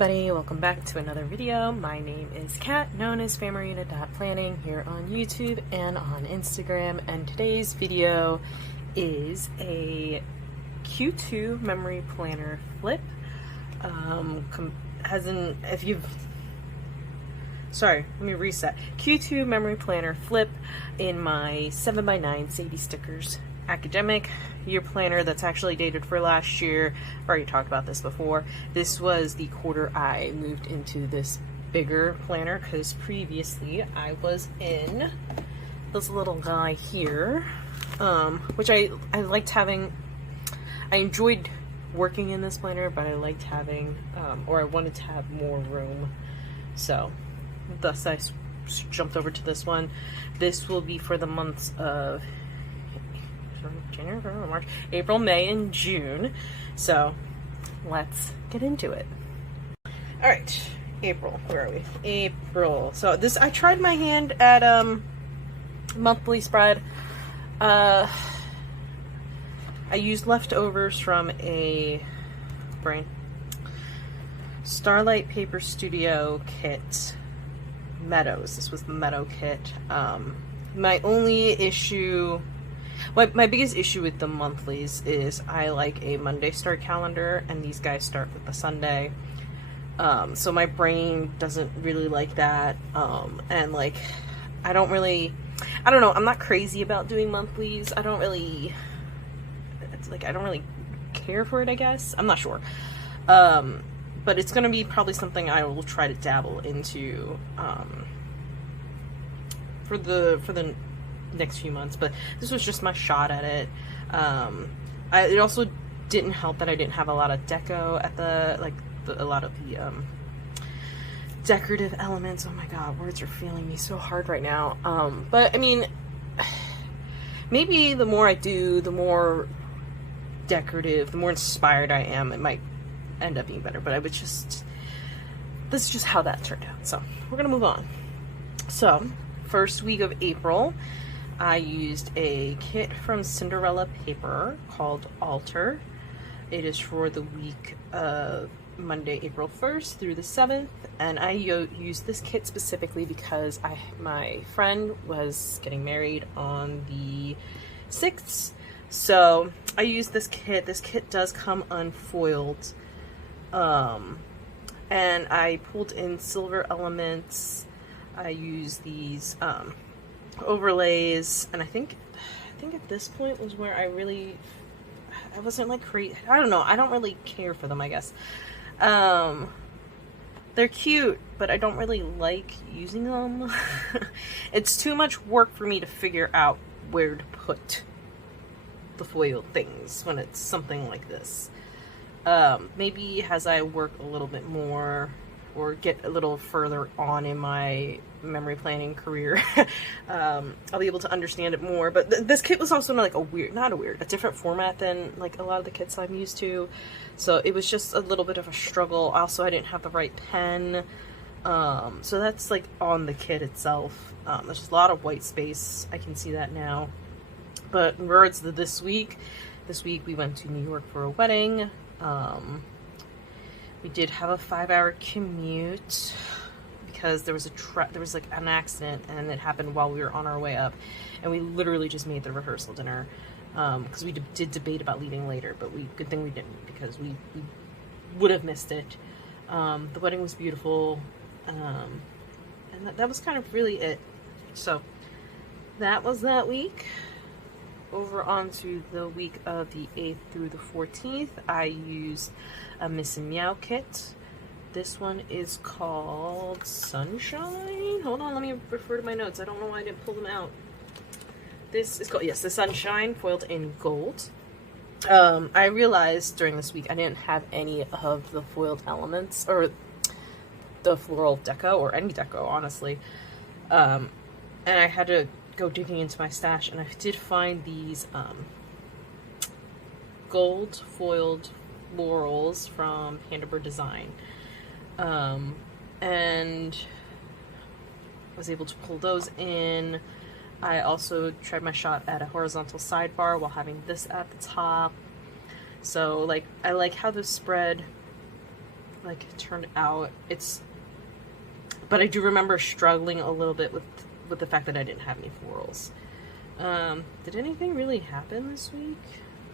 everybody, welcome back to another video. My name is Kat, known as phamerina.planning here on YouTube and on Instagram, and today's video is a Q2 memory planner flip. Q2 memory planner flip in my 7x9 Sadie stickers academic year planner that's actually dated for last year. I've already talked about this before. This was the quarter I moved into this bigger planner because previously I was in this little guy here, which I liked having. I enjoyed working in this planner, but I liked having, or I wanted to have more room. So thus I jumped over to this one. This will be for the months of January, February, March, April, May, and June. So let's get into it. All right, April. Where are we? April. So this, I tried my hand at monthly spread. I used leftovers from a StarlightPaperstudio kit, Meadows. This was the Meadow kit. My only issue, my biggest issue with the monthlies is I like a Monday start calendar, and these guys start with the Sunday. So my brain doesn't really like that. And like, I don't know, I'm not crazy about doing monthlies. I don't really care for it, I guess. I'm not sure. But it's gonna be probably something I will try to dabble into, for the next few months, but this was just my shot at it. It also didn't help that I didn't have a lot of deco at a lot of the decorative elements. Oh my god, words are feeling me so hard right now. But I mean, maybe the more I do, the more decorative, the more inspired I am, it might end up being better. But this is just how that turned out. So we're gonna move on. So first week of April, I used a kit from CinderellaPaper called Alter. It is for the week of Monday, April 1st through the 7th, and I used this kit specifically because my friend was getting married on the 6th, so I used this kit. This kit does come unfoiled, and I pulled in silver elements. I used these overlays, and I think at this point was where I wasn't like crazy. I don't know, I don't really care for them, I guess. They're cute, but I don't really like using them. It's too much work for me to figure out where to put the foiled things when it's something like this. Maybe as I work a little bit more or get a little further on in my memory planning career, I'll be able to understand it more. But this kit was also like a different format than like a lot of the kits I'm used to. So it was just a little bit of a struggle. Also, I didn't have the right pen. So that's like on the kit itself. There's just a lot of white space. I can see that now. But in regards to this week we went to New York for a wedding. We did have a 5-hour commute because there was like an accident, and it happened while we were on our way up, and we literally just made the rehearsal dinner, because we did debate about leaving later, but good thing we didn't, because we would have missed it. The wedding was beautiful, and that was kind of really it. So that was that week. Over onto the week of the 8th through the 14th, I used a miss+meow kit. This one is called Sunshine. Hold on, let me refer to my notes. I don't know why I didn't pull them out. This is called, yes, the Sunshine, foiled in gold. I realized during this week I didn't have any of the foiled elements, or the floral deco, or any deco, honestly. And I had to go digging into my stash, and I did find these gold foiled florals from NikkiPlusThree, and I was able to pull those in. I also tried my shot at a horizontal sidebar while having this at the top. So like, I like how the spread like turned out. But I do remember struggling a little bit with the fact that I didn't have any florals. Did anything really happen this week?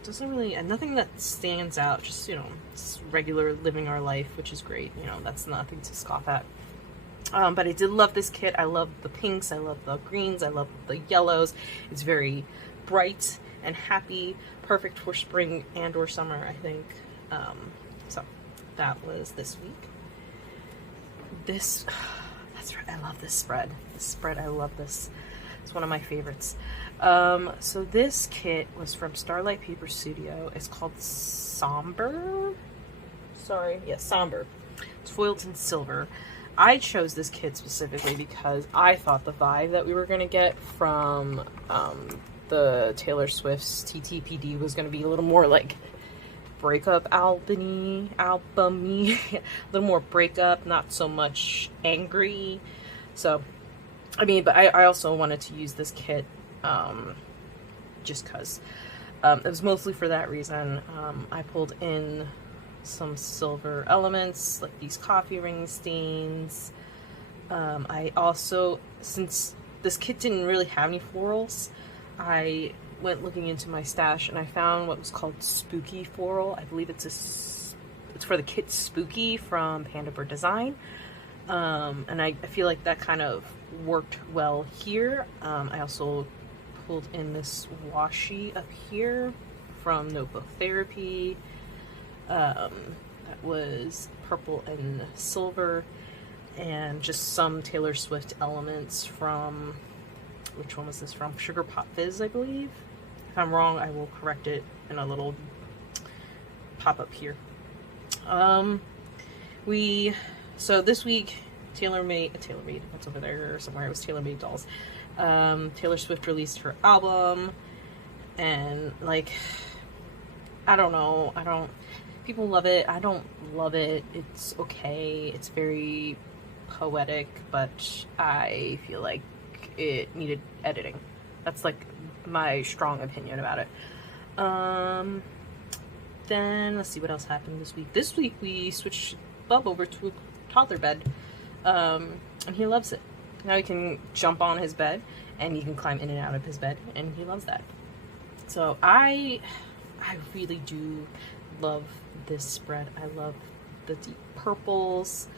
Doesn't really, and nothing that stands out, just, you know, just regular living our life, which is great, you know, that's nothing to scoff at. But I did love this kit. I love the pinks, I love the greens, I love the yellows. It's very bright and happy, perfect for spring and or summer, I think. So that was this week. That's right, I love this spread. This spread, I love this. It's one of my favorites. So this kit was from starlightpaperstudio. It's called Somber. Sorry, yes, Somber. It's foiled in silver. I chose this kit specifically because I thought the vibe that we were going to get from the Taylor Swift's TTPD was going to be a little more like breakup album-y, a little more breakup, not so much angry. So, I mean, but I also wanted to use this kit just because it was mostly for that reason. I pulled in some silver elements, like these coffee ring stains. I also, since this kit didn't really have any florals, I went looking into my stash and I found what was called Spooky Floral. I believe it's for the kit Spooky from Panda Bird Design. And I feel like that kind of worked well here. I also pulled in this washi up here from Notebook Therapy. That was purple and silver, and just some Taylor Swift elements from, which one was this from? Sugar Pop Fizz, I believe. If I'm wrong, I will correct it in a little pop-up here. So this week, TaylorMade, what's over there somewhere? It was TaylorMade dolls. Taylor Swift released her album, and like, I don't know, people love it, I don't love it, it's okay, it's very poetic, but I feel like it needed editing. That's like my strong opinion about it. Then let's see what else happened this week. This week we switched Bub over to a toddler bed, and he loves it. Now he can jump on his bed and he can climb in and out of his bed, and he loves that. So I really do love this spread. I love the deep purples.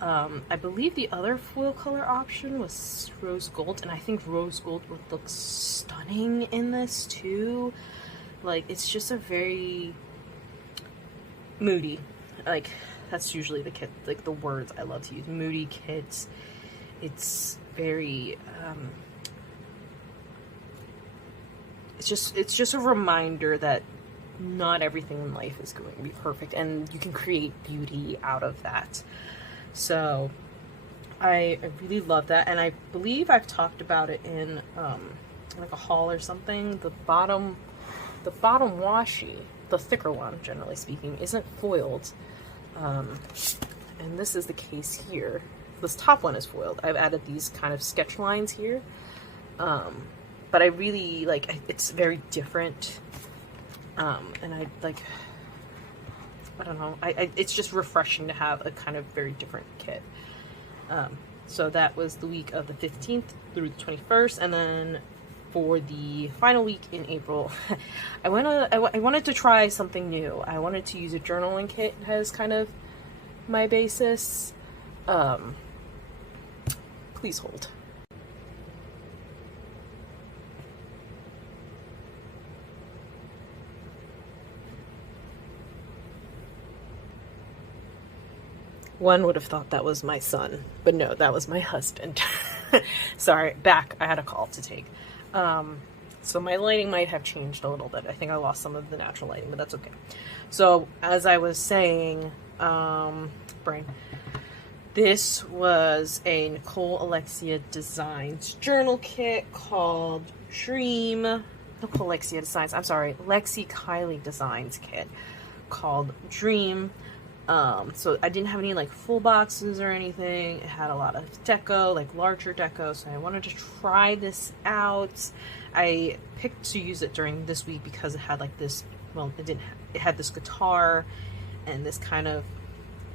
I believe the other foil color option was rose gold, and I think rose gold would look stunning in this too. Like, it's just a very moody, like, that's usually the kit, like the words I love to use. Moody kit. It's very it's just a reminder that not everything in life is going to be perfect, and you can create beauty out of that. So I really love that, and I believe I've talked about it in like a haul or something. The bottom washi, the thicker one, generally speaking, isn't foiled, and this is the case here. This top one is foiled. I've added these kind of sketch lines here, but I really like, it's very different, and I like, I don't know, it's just refreshing to have a kind of very different kit. So that was the week of the 15th through the 21st, and then for the final week in April, I wanted to try something new. I wanted to use a journaling kit as kind of my basis. Please hold. One would have thought that was my son, but no, that was my husband. Sorry, back. I had a call to take. So my lighting might have changed a little bit. I think I lost some of the natural lighting, but that's okay. So as I was saying, brain, this was a NikkiPlusThree's journal kit called Dream. LexieKyleeDesign kit called Dream. So I didn't have any like full boxes or anything. It had a lot of deco, like larger deco, so I wanted to try this out. I picked to use it during this week because it had like this, well, it had this guitar and this kind of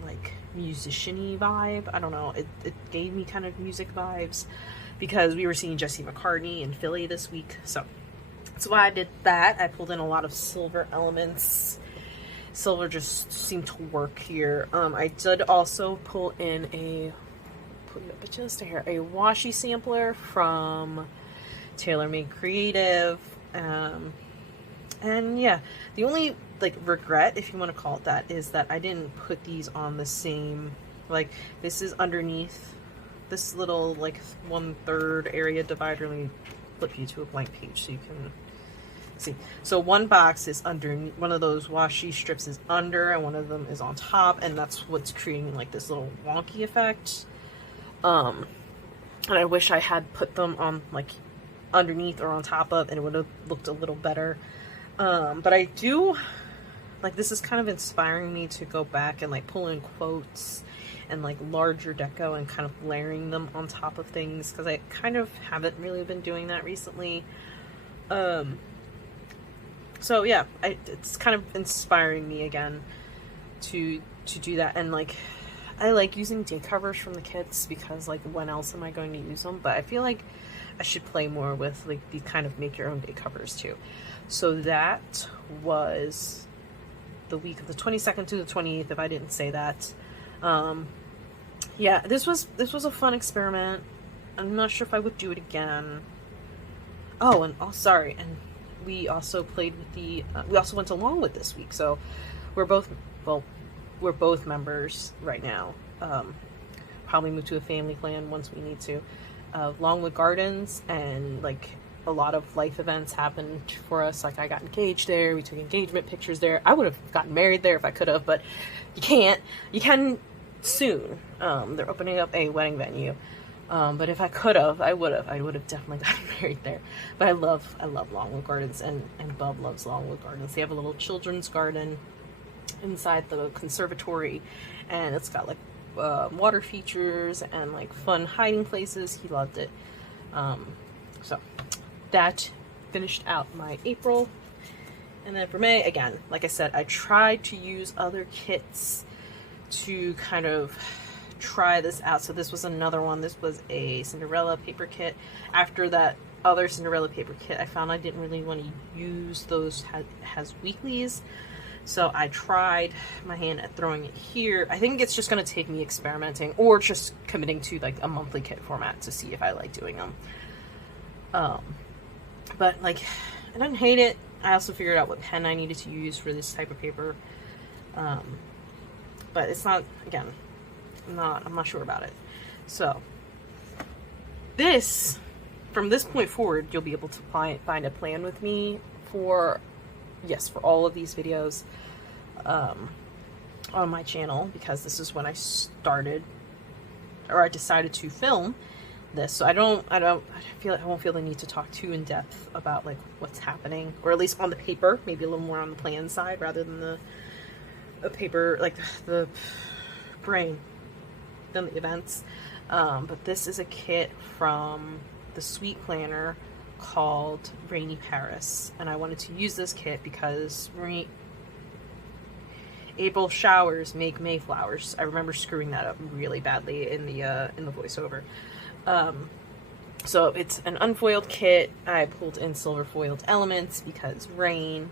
like musician-y vibe. I don't know, it gave me kind of music vibes because we were seeing Jesse McCartney in Philly this week, so that's why I did that. I pulled in a lot of silver elements. Silver just seemed to work here. I did also pull in a washi sampler from TaylorMade Creative, and yeah, the only like regret, if you want to call it that, is that I didn't put these on the same, like this is underneath this little like 1/3 area divider. Let me flip you to a blank page so you can see. So one box is underneath, one of those washi strips is under, and one of them is on top, and that's what's creating like this little wonky effect. And I wish I had put them on like underneath or on top of, and it would have looked a little better. But I do, like, this is kind of inspiring me to go back and like pull in quotes and like larger deco and kind of layering them on top of things, because I kind of haven't really been doing that recently. So yeah, it's kind of inspiring me again to do that. And like, I like using day covers from the kits because like when else am I going to use them? But I feel like I should play more with like these kind of make your own day covers too. So that was the week of the 22nd to the 28th, if I didn't say that. Yeah, this was a fun experiment. I'm not sure if I would do it again. Oh, and oh, sorry, and we also played with the we also went to Longwood this week, so we're both members right now. Probably move to a family plan once we need to. Longwood Gardens, and like a lot of life events happened for us. Like I got engaged there, we took engagement pictures there. I would have gotten married there if I could have, but you can't. You can soon. They're opening up a wedding venue. But if I could have, I would have definitely gotten married there. But I love Longwood Gardens, and Bub loves Longwood Gardens. They have a little children's garden inside the conservatory, and it's got like water features and like fun hiding places. He loved it. So that finished out my April. And then for May, again, like I said, I tried to use other kits to kind of try this out. So this was another one. This was a Cinderella paper kit. After that other Cinderella paper kit, I found I didn't really want to use those has weeklies. So I tried my hand at throwing it here. I think it's just going to take me experimenting or just committing to like a monthly kit format to see if I like doing them. But like, I didn't hate it. I also figured out what pen I needed to use for this type of paper. But it's not, again, I'm not sure about it. So this, from this point forward, you'll be able to find a plan with me for all of these videos on my channel, because this is when I started, or I decided to film this. So I won't feel the need to talk too in depth about like what's happening, or at least on the paper, maybe a little more on the plan side rather than the paper, like the brain, than the events. But this is a kit from the Sweet Planner called Rainy Paris, and I wanted to use this kit because April showers make May flowers. I remember screwing that up really badly in the voiceover. So it's an unfoiled kit. I pulled in silver foiled elements because rain,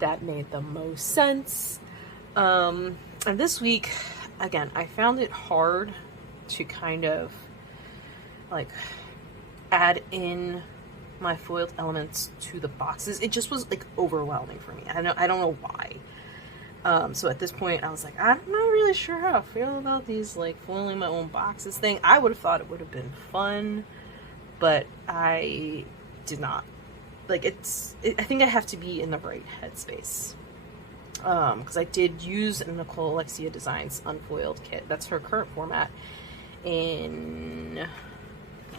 that made the most sense. And this week, again, I found it hard to kind of like add in my foiled elements to the boxes. It just was like overwhelming for me. I don't know why. So at this point I was like, I'm not really sure how I feel about these like foiling my own boxes thing. I would have thought it would have been fun, but I did not. Like I think I have to be in the right headspace. Because I did use NikkiPlusThree's unfoiled kit. That's her current format. It's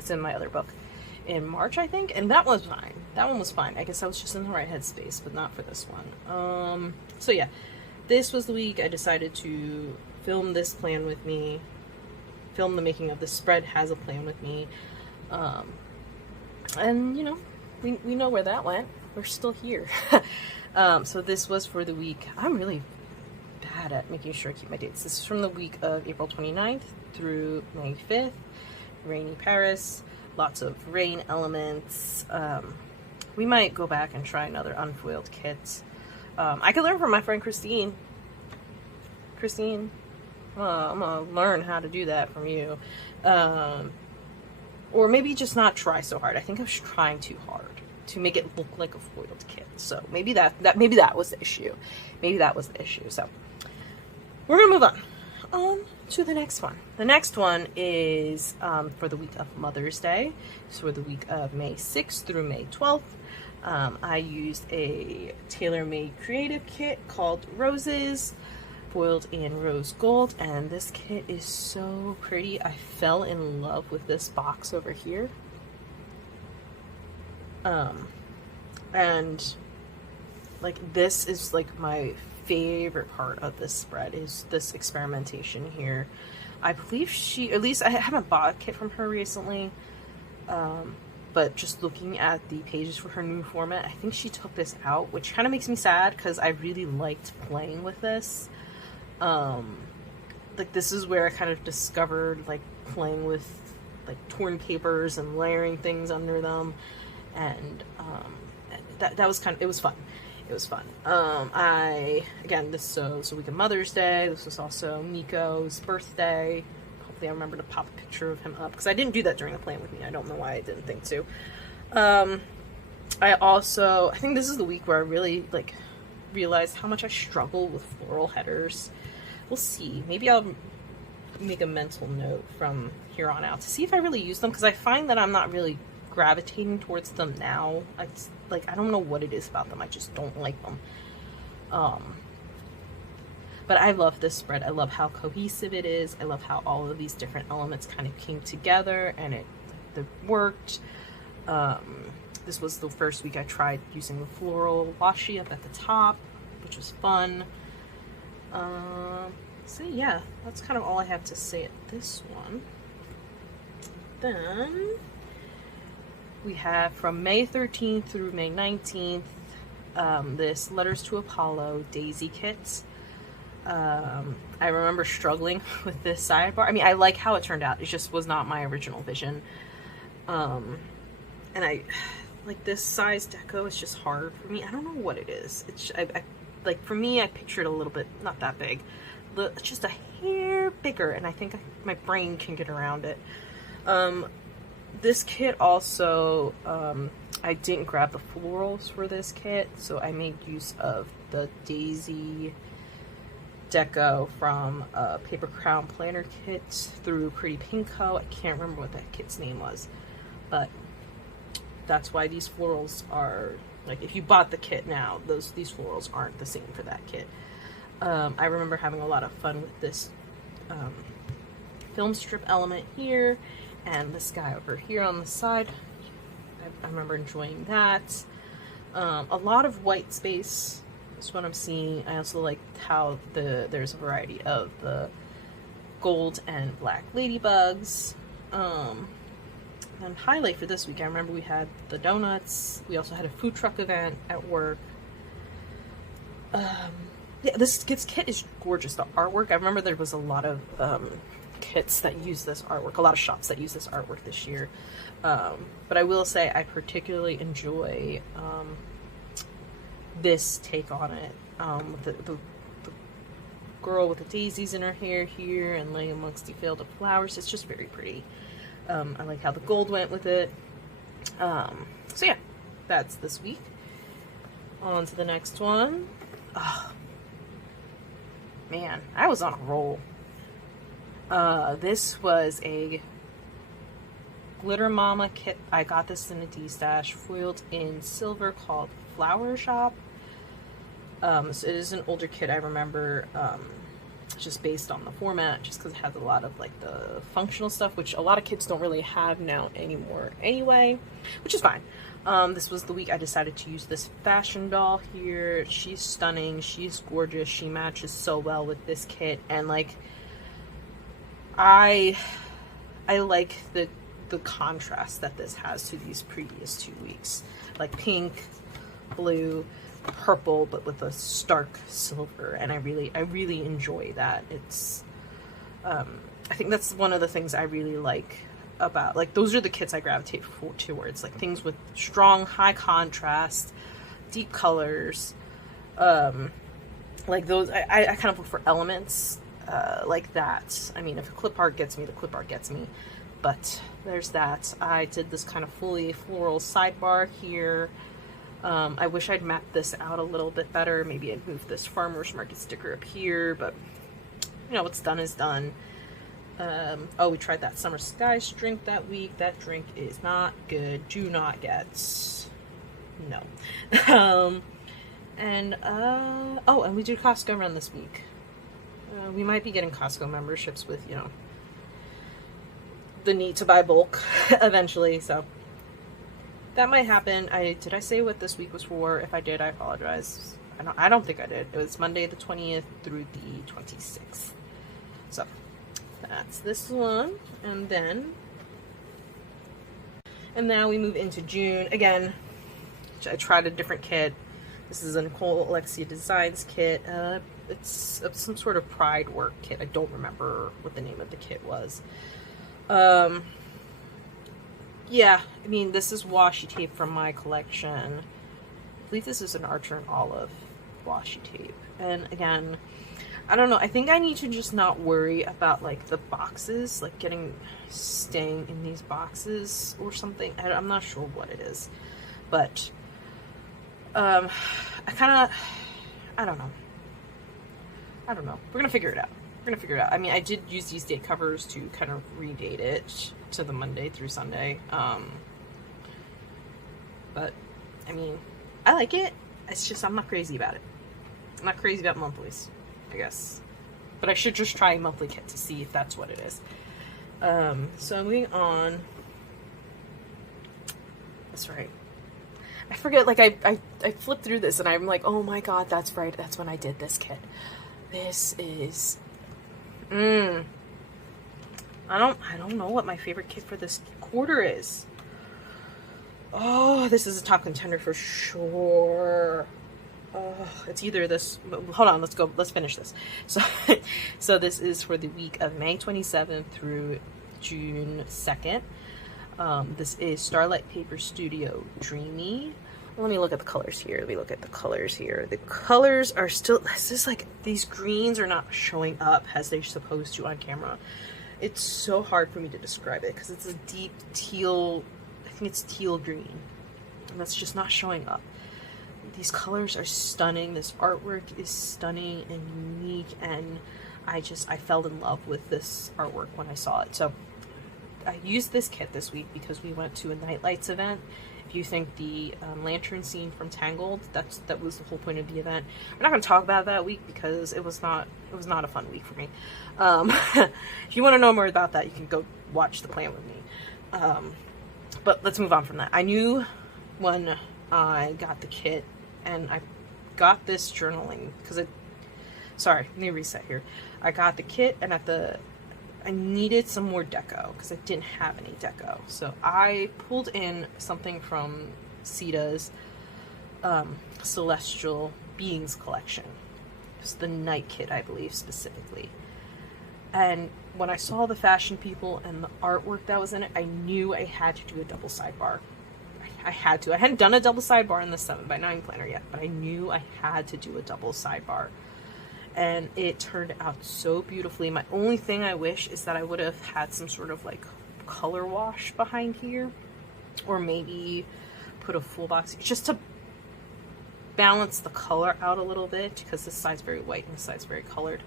in my other book in March, I think, and that was fine. That one was fine. I guess I was just in the right headspace, but not for this one. So yeah, this was the week I decided to film this plan with me. Film the making of this spread has a plan with me. And you know, we know where that went. We're still here. So this was for the week. I'm really bad at making sure I keep my dates. This is from the week of April 29th through May 5th. Rainy Paris, lots of rain elements. We might go back and try another unfoiled kit. I could learn from my friend Christine. I'm gonna learn how to do that from you. Or maybe just not try so hard. I think I was trying too hard to make it look like a foiled kit. So maybe that was the issue. Maybe that was the issue. So we're gonna move on to the next one. The next one is for the week of Mother's Day. So for the week of May 6th through May 12th. I used a TaylorMade creative kit called Roses, foiled in rose gold, and this kit is so pretty. I fell in love with this box over here. And like this is like my favorite part of this spread, is this experimentation here. I believe at least I haven't bought a kit from her recently, but just looking at the pages for her new format, I think she took this out, which kind of makes me sad because I really liked playing with this. Like this is where I kind of discovered like playing with like torn papers and layering things under them, and that was it was fun. It was fun. Again, this so week of Mother's Day. This was also Nico's birthday. Hopefully I remember to pop a picture of him up, because I didn't do that during the plan with me. I don't know why I didn't think to. I think this is the week where I really like realized how much I struggle with floral headers. We'll see. Maybe I'll make a mental note from here on out to see if I really use them, because I find that I'm not really gravitating towards them now. I don't know what it is about them. I just don't like them. But I love this spread. I love how cohesive it is. I love how all of these different elements kind of came together and it worked. This was the first week I tried using the floral washi up at the top, which was fun. So yeah, that's kind of all I have to say at this one. Then we have from May 13th through May 19th, this Letters to Apollo Daisy kit. I remember struggling with this sidebar. I mean, I like how it turned out. It just was not my original vision. And I like this size deco is just hard for me. I don't know what it is. It's like for me, I pictured a little bit, not that big, just a hair bigger, and I think my brain can get around it. This kit also, I didn't grab the florals for this kit, so I made use of the Daisy deco from Paper Crown Planner Kit through Pretty Pinko. I can't remember what that kit's name was, but that's why these florals are, like, if you bought the kit now, these florals aren't the same for that kit. I remember having a lot of fun with this film strip element here, and this guy over here on the side. I remember enjoying that. A lot of white space is what I'm seeing. I also like how there's a variety of the gold and black ladybugs. And highlight for this week, I remember we had the donuts. We also had a food truck event at work. Yeah, this kit is gorgeous. The artwork, I remember there was a lot of kits that use this artwork, a lot of shops that use this artwork this year. But I will say I particularly enjoy this take on it. The girl with the daisies in her hair here and laying amongst the field of flowers. It's just very pretty. I like how the gold went with it. So yeah, that's this week. On to the next one. Oh, man, I was on a roll. This was a glitter Momma kit. I got this in a D-stash, foiled in silver, called Flower Shop. So it is an older kit. I remember just based on the format, just because it has a lot of like the functional stuff, which a lot of kits don't really have now anymore anyway, which is fine. This was the week I decided to use this fashion doll here. She's stunning, she's gorgeous, she matches so well with this kit, and like I like the contrast that this has to these previous 2 weeks, like pink, blue, purple, but with a stark silver, and I really enjoy that. It's, I think that's one of the things I really like about, like, those are the kits I gravitate towards, like things with strong, high contrast, deep colors, like those. I kind of look for elements like that. I mean, if a clip art gets me, the clip art gets me. But there's that. I did this kind of fully floral sidebar here. I wish I'd mapped this out a little bit better. Maybe I'd move this farmer's market sticker up here, but you know, what's done is done. Oh, we tried that Summer Skies drink that week. That drink is not good. Do not get. No. Oh, and we did Costco run this week. We might be getting Costco memberships with, you know, the need to buy bulk eventually, so that might happen. Did I say what this week was for? If I did, I apologize. I don't think I did. It was Monday the 20th through the 26th. So that's this one, and now we move into June again. I tried a different kit. This is a LexieKyleeDesign kit. It's some sort of pride work kit. I don't remember what the name of the kit was. Yeah, I mean, this is washi tape from my collection. I believe this is an Archer and Olive washi tape. And again, I don't know, I think I need to just not worry about, like, the boxes, like, staying in these boxes or something. I'm not sure what it is. But, I don't know. We're gonna figure it out. I mean, I did use these date covers to kind of redate it to the Monday through Sunday. But, I mean, I like it. It's just, I'm not crazy about it. I'm not crazy about monthlies, I guess. But I should just try a monthly kit to see if that's what it is. So moving on. That's right. I forget, like, I flipped through this and I'm like, oh my god, that's right. That's when I did this kit. This is... I don't know what my favorite kit for this quarter is. Oh, this is a top contender for sure. Oh, it's either this. Hold on, let's finish this. So this is for the week of May 27th through June 2nd. This is StarlightPaperstudio Dreamy. Let me look at the colors here. The colors are still, this is like, these greens are not showing up as they're supposed to on camera. It's so hard for me to describe it because it's a deep teal, I think it's teal green, and that's just not showing up. These colors are stunning. This artwork is stunning and unique, and I fell in love with this artwork when I saw it. So I used this kit this week because we went to a Night Lights event. If you think the lantern scene from Tangled, that was the whole point of the event. We're not going to talk about that week because it was not a fun week for me. If you want to know more about that, you can go watch the plan with me. But let's move on from that. I knew when I got the kit, and I got this journaling because sorry, let me reset here. I got the kit, and I needed some more deco because I didn't have any deco. So I pulled in something from Sita's Celestial Beings collection. It's the night kit, I believe, specifically. And when I saw the fashion people and the artwork that was in it, I knew I had to do a double sidebar. I had to. I hadn't done a double sidebar in the 7x9 planner yet, but I knew I had to do a double sidebar. And it turned out so beautifully. My only thing I wish is that I would have had some sort of like color wash behind here, or maybe put a full box just to balance the color out a little bit, because this side's very white and this side's very colored.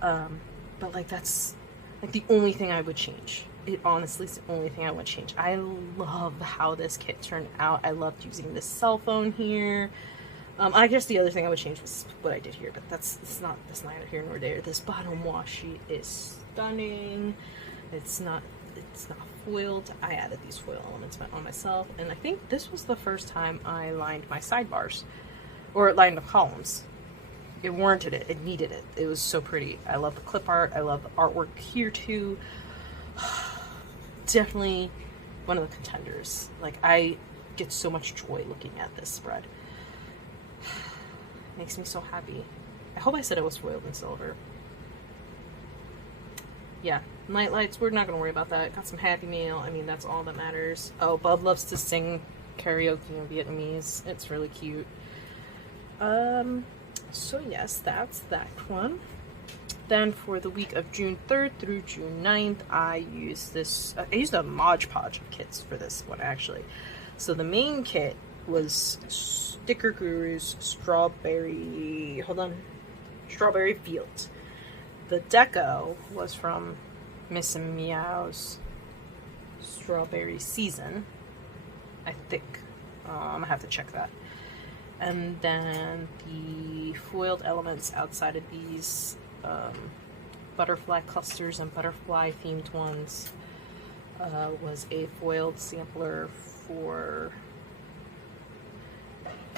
But like, that's like the only thing I would change. It honestly is the only thing I would change. I love how this kit turned out. I loved using this cell phone here. I guess the other thing I would change was what I did here, but that's neither here nor there. This bottom washi is stunning. It's not foiled. I added these foil elements on myself, and I think this was the first time I lined my sidebars, or lined the columns. It warranted it. It needed it. It was so pretty. I love the clip art. I love the artwork here too. Definitely one of the contenders. Like, I get so much joy looking at this spread. makes me so happy. I hope I said it was foiled in silver. Yeah, night lights, we're not going to worry about that. Got some Happy Meal. I mean, that's all that matters. Oh, Bub loves to sing karaoke in Vietnamese. It's really cute. So yes, that's that one. Then for the week of June 3rd through June 9th, I used this, I used a Mod Podge of kits for this one, actually. So the main kit was Sticker Guru's Strawberry Field. The deco was from miss+meow's Strawberry Season, I think. I'm gonna have to check that. And then the foiled elements outside of these butterfly clusters and butterfly themed ones was a foiled sampler for,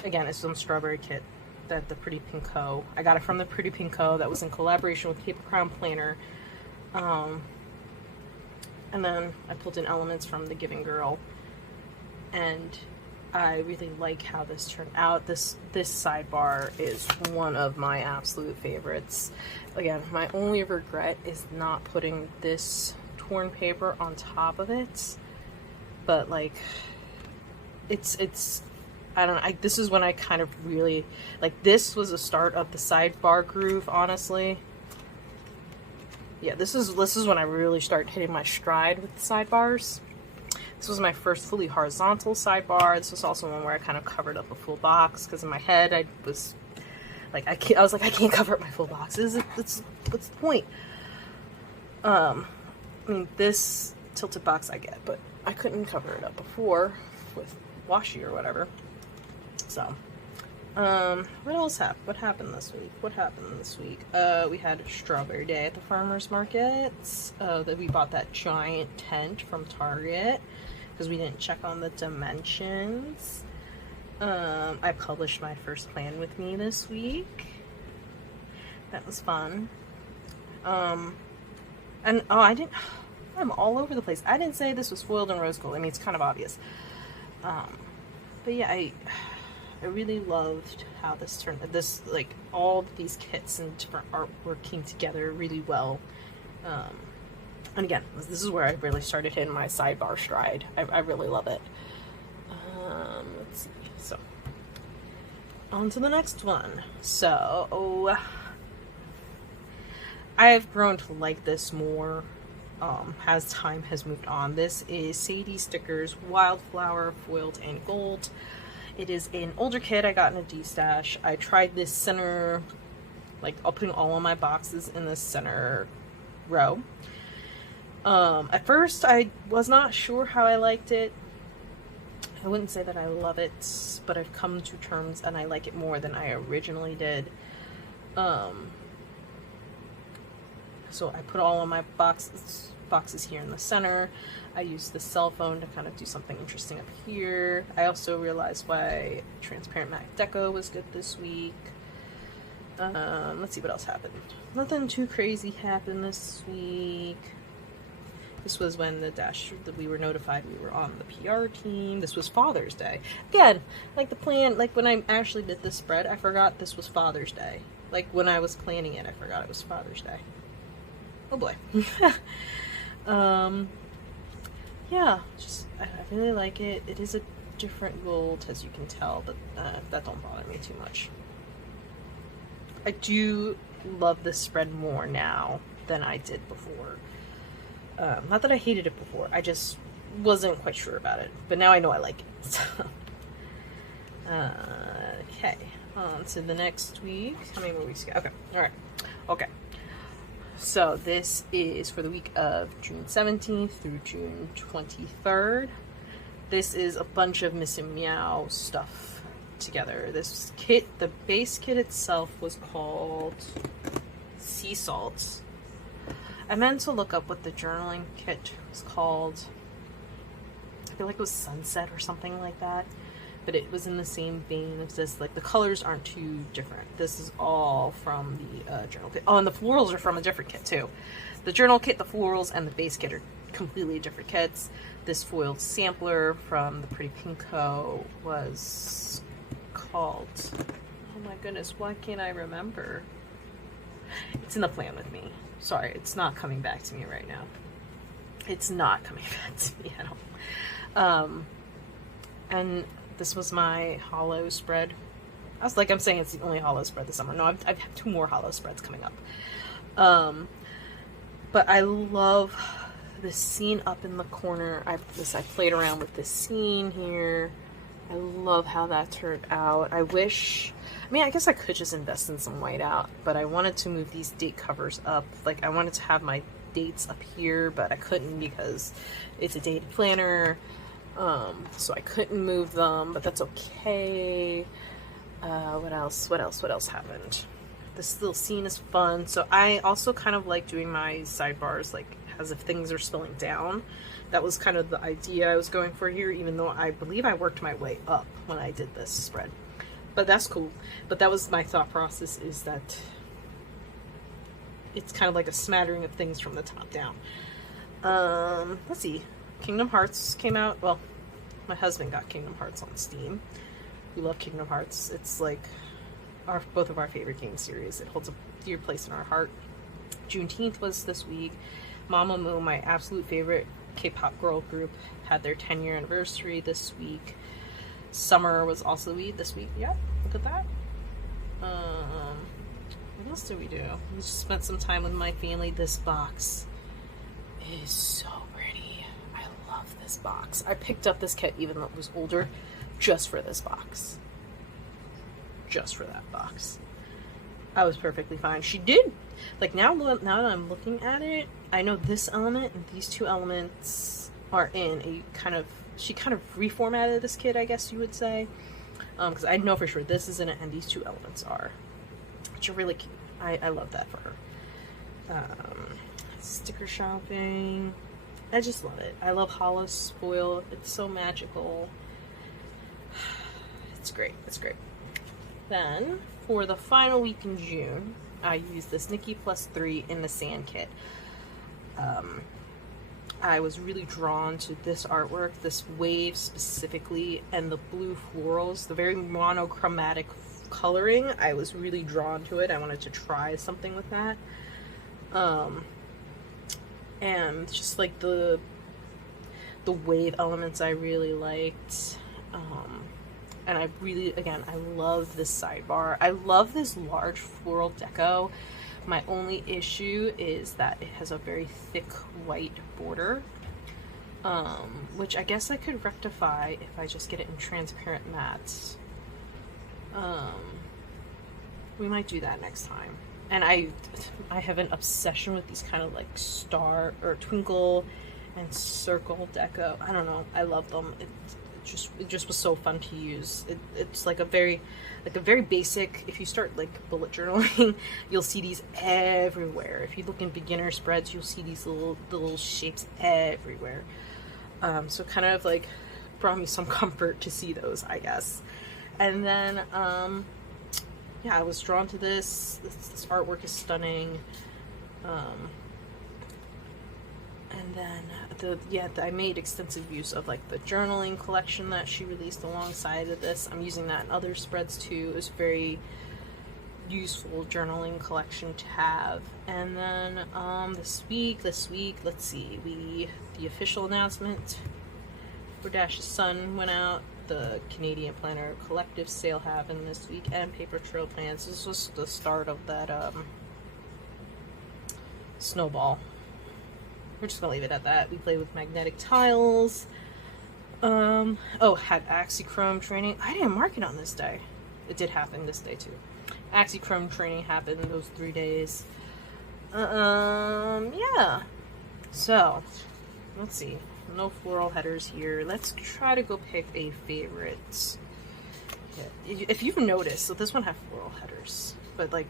again, it's some strawberry kit that the Pretty Pink Co. I got it from the Pretty Pink Co. That was in collaboration with Paper Crown Planner. And then I pulled in elements from the Giving Girl, and I really like how this turned out. This sidebar is one of my absolute favorites. Again, my only regret is not putting this torn paper on top of it, but like it's I don't know, this is when I kind of really, like, this was the start of the sidebar groove, honestly. Yeah, this is when I really started hitting my stride with the sidebars. This was my first fully horizontal sidebar. This was also one where I kind of covered up a full box, because in my head I was like, I was like, I can't cover up my full boxes. What's the point? I mean, this tilted box I get, but I couldn't cover it up before with washi or whatever. So, what else happened? What happened this week? We had Strawberry Day at the farmer's markets. That we bought that giant tent from Target because we didn't check on the dimensions. I published my first plan with me this week. That was fun. And I'm all over the place. I didn't say this was foiled in rose gold. I mean, it's kind of obvious. But yeah, I really loved how this turned. Like, all these kits and different art working together really well. And again, this is where I really started hitting my sidebar stride. I really love it. Let's see. So, on to the next one. So, I've grown to like this more as time has moved on. This is Sadie Stickers Wildflower foiled in gold. It is an older kit I got in a D-stash. I tried this center, like, I'll put all of my boxes in the center row. At first I was not sure how I liked it. I wouldn't say that I love it, but I've come to terms and I like it more than I originally did. So I put all of my boxes here in the center. I used the cell phone to kind of do something interesting up here. I also realized why transparent matte deco was good this week. Let's see what else happened. Nothing too crazy happened this week. This was when we were notified we were on the PR team. This was Father's Day. Again, like the plan, like when I actually did this spread, I forgot this was Father's Day. Like when I was planning it, I forgot it was Father's Day. Oh boy. Yeah, just, I really like it. It is a different gold, as you can tell, but that don't bother me too much. I do love this spread more now than I did before. Not that I hated it before, I just wasn't quite sure about it, but now I know I like it. Okay, on to the next week. How many more weeks ago? Okay, alright. Okay. So this is for the week of June 17th through June 23rd. This is a bunch of miss+meow stuff together. This kit, the base kit itself was called Sea Salt. I meant to look up what the journaling kit was called. I feel like it was Sunset or something like that. But it was in the same vein as this. Like, the colors aren't too different. This is all from the journal kit. Oh, and the florals are from a different kit too. The journal kit, the florals, and the base kit are completely different kits. This foiled sampler from the Pretty Pink Co. was called, Oh my goodness, why can't I remember? It's in the plan with me. Sorry, it's not coming back to me right now. It's not coming back to me at all. And this was my hollow spread. I'm saying it's the only hollow spread this summer. No, I've had 2 more hollow spreads coming up. But I love this scene up in the corner. I played around with this scene here. I love how that turned out. I guess I could just invest in some white out, but I wanted to move these date covers up. Like, I wanted to have my dates up here, but I couldn't because it's a dated planner. So I couldn't move them, but that's okay. What else happened? This little scene is fun. So I also kind of like doing my sidebars like as if things are spilling down. That was kind of the idea I was going for here, even though I believe I worked my way up when I did this spread. But that's cool. But that was my thought process, is that it's kind of like a smattering of things from the top down. Let's see. Kingdom Hearts came out. Well, my husband got Kingdom Hearts on Steam. We love Kingdom Hearts. It's like both of our favorite game series. It holds a dear place in our heart. Juneteenth was this week. Momma, my absolute favorite K-pop girl group, had their 10-year anniversary this week. Summer was also this week. Yeah, look at that. What else did we do? We just spent some time with my family. This box is so pretty. I love this box. I picked up this kit even though it was older, just for this box. Just for that box. I was perfectly fine. She did, like, now that I'm looking at it, I know this element and these 2 elements are in a kind of, she kind of reformatted this kit, I guess you would say. Because I know for sure this is in it and these 2 elements are, which are really cute. I love that for her. Sticker shopping. I just love it. I love hollow foil. It's so magical. It's great. It's great. Then, for the final week in June, I used this NikkiPlusThree in the sand kit. I was really drawn to this artwork, this wave specifically, and the blue florals, the very monochromatic coloring. I was really drawn to it. I wanted to try something with that. And just like the wave elements I really liked. And I really, again, I love this sidebar. I love this large floral deco. My only issue is that it has a very thick white border, which I guess I could rectify if I just get it in transparent mattes. We might do that next time. And I have an obsession with these kind of like star or twinkle and circle deco. I don't know. I love them. It just was so fun to use. It's like a very basic, if you start like bullet journaling, you'll see these everywhere. If you look in beginner spreads, you'll see these little shapes everywhere. So kind of like brought me some comfort to see those, I guess. And then yeah, I was drawn to this. This artwork is stunning. And then I made extensive use of like the journaling collection that she released alongside of this. I'm using that in other spreads too. It was very useful journaling collection to have. And then this week, let's see, the official announcement for Dash's Son went out. The Canadian Planner Collective sale happened this week, and Paper Trail Plans. This was the start of that snowball. We're just gonna leave it at that. We played with magnetic tiles. Oh, had Axichrome training. I didn't mark it on this day. It did happen this day too. Axichrome training happened those 3 days. Yeah. So, let's see. No floral headers here. Let's try to go pick a favorite. Yeah. If you've noticed, so this one had floral headers, but like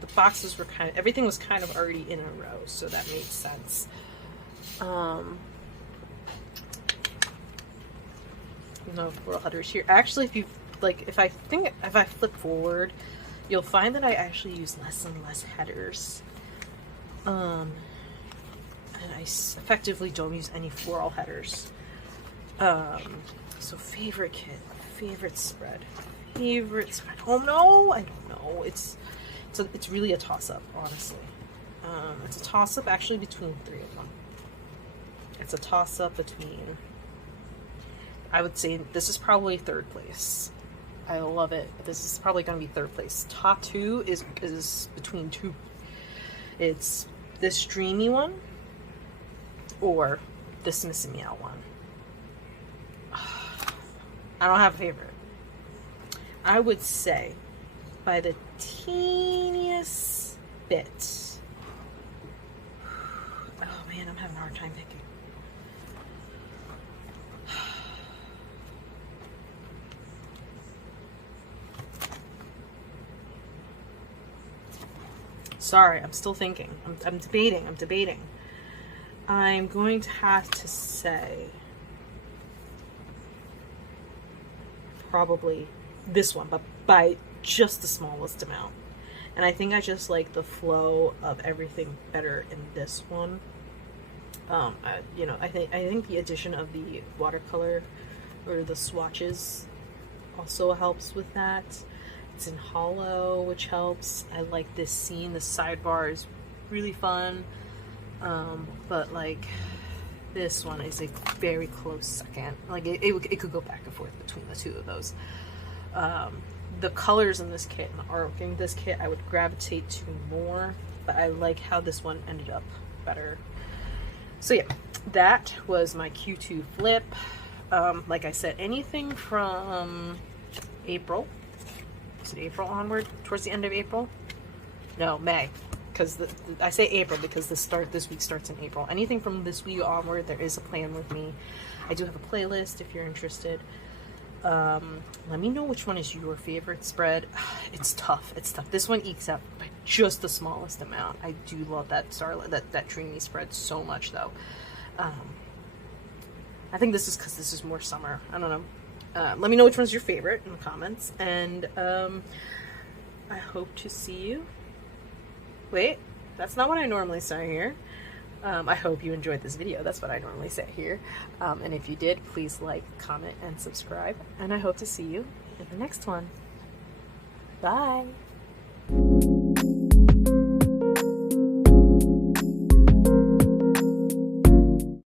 the boxes were kind of, everything was kind of already in a row, so that made sense. No floral headers here. Actually, if you like, if I flip forward, you'll find that I actually use less and less headers. And I effectively don't use any floral headers. So favorite kit, favorite spread, favorites. I don't know. It's really a toss-up, honestly. It's a toss-up actually between 3 of them. It's a toss-up between, I would say this is probably 3rd place. I love it. This is probably going to be 3rd place. Top 2 is between 2. It's this Dreamy one or this miss+meow one. I don't have a favorite. I would say by the teeniest bit. Oh man, I'm having a hard time thinking. Sorry, I'm still thinking. I'm debating. I'm going to have to say probably this one, but by just the smallest amount. And I think I just like the flow of everything better in this one. You know, I think the addition of the watercolor or the swatches also helps with that. It's in hollow, which helps. I like this scene. The sidebar is really fun. But like this one is a very close second. Like it could go back and forth between the two of those. The colors in this kit and the artwork in this kit I would gravitate to more, but I like how this one ended up better. So yeah, that was my Q2 flip. Like I said, anything from April. Is it April onward? Towards the end of April? No, May. Because I say April because this week starts in April. Anything from this week onward, there is a plan with me. I do have a playlist if you're interested. Let me know which one is your favorite spread. It's tough. This one ekes out by just the smallest amount. I do love that that Dreamy spread so much though. I think this is because this is more summer. I don't know. Let me know which one's your favorite in the comments, and I hope to see you. Wait, that's not what I normally say here. I hope you enjoyed this video. That's what I normally say here. And if you did, please like, comment, and subscribe. And I hope to see you in the next one. Bye.